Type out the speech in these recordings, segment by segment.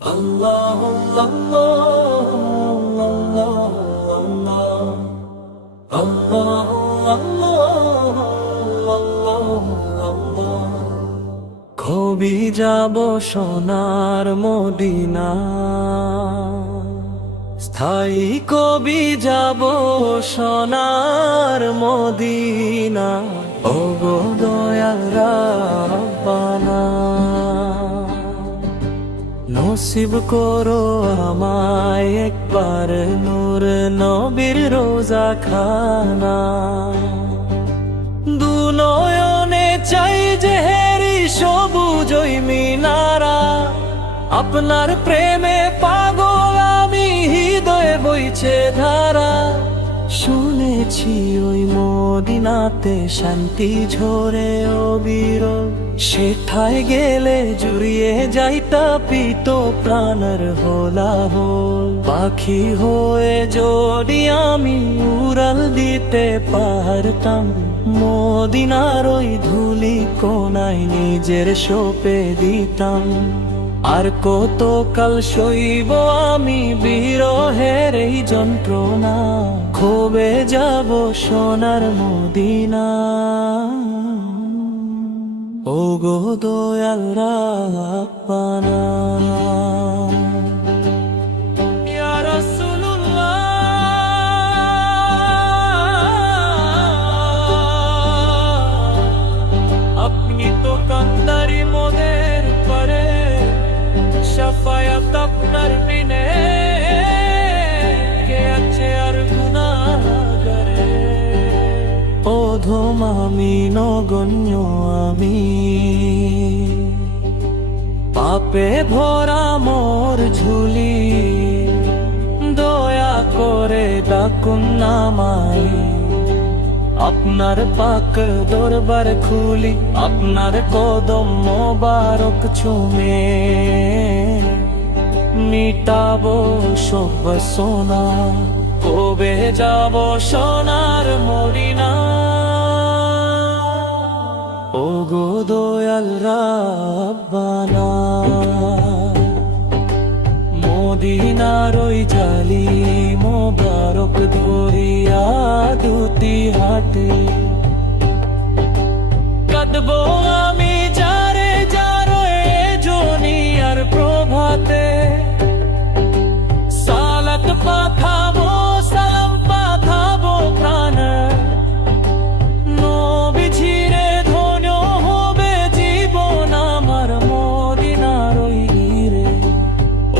Allah, Allah, Allah, Allah, Allah, Allah, কবি যাব সোনার মদিনা, স্থায়ী কবি যাব সোনার মদিনা। ওগো দয়াল রাব্বানা, নসিব করো আমায় একবার নূর নবীর রোজা খানা। দু নয়নে চাই যে হেরি সবুজ ওই মিনারা, আপনার প্রেমে পাগল আমি, হৃদয়ে বইছে ধারা। শুনেছি ওই মদিনাতে শান্তি ঝরে অবিরল, সেঠায় গেলে জুড়িয়ে যাইতা পিত প্রাণের হোলাহল। পাখি হয়ে যদি আমি উড়াল দিতে পারতাম, মদিনার ওই ধুলি কোনায় নিজের সঁপে দিতাম। আর কতকাল সইব আমি বিরহের এই যন্ত্রণা, খোবে যাব সোনার মদিনা। ওগো দয়াল রাব্বানা, ইয়া রাসূলুল্লাহ, আপনি তো কান্দারি মোদের পরে, শাফায়াত আপনার বিনে কে আছে আর গুনাহগারে। অধম আমি নগণ্য আমি, পাপে ভরা মোর ঝুলি, দয়া করে ডাকুন নামাই। আপনার পাক দরবার খুলি, আপনার কদম মোবারক চুমে মিটাবো সব সোনা। কবে যাব সোনার মদিনা, ওগো দয়াল রাব্বানা। মদিনার ওই জালি মোবারক ধরিয়া দুটি হাতে কাঁদবো আমি যারে যারে জনিয়ার প্রভাতে। সালাত পাঠাবো সালাম পাঠাবো প্রাণ, নবী ঝিরে ধন্য হবে জীবন আমার মদিনার ওই রে।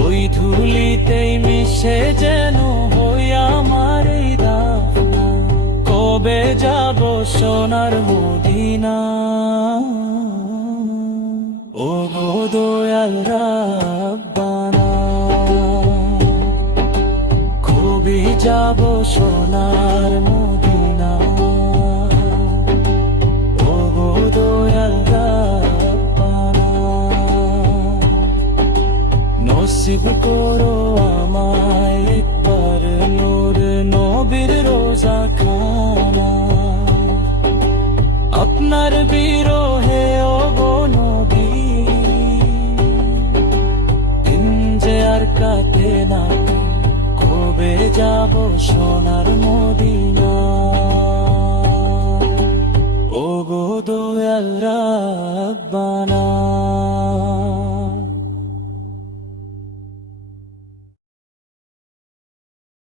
ওই ধুলিতেই মিশে যেন হই আমার এই দাফনা, কবে যাব সোনার মদিনা। ওগো দয়াল রাব্বানা, কবে যাব সোনার মদিনা। ওগো দয়াল রাব্বানা, নসিব করো আমায় একবার নূর নবীর রোজা খানা। আপনার বিরহে ওগো নবী, দিন যে আর কাটে না, কবে যাব সোনার মদিনা।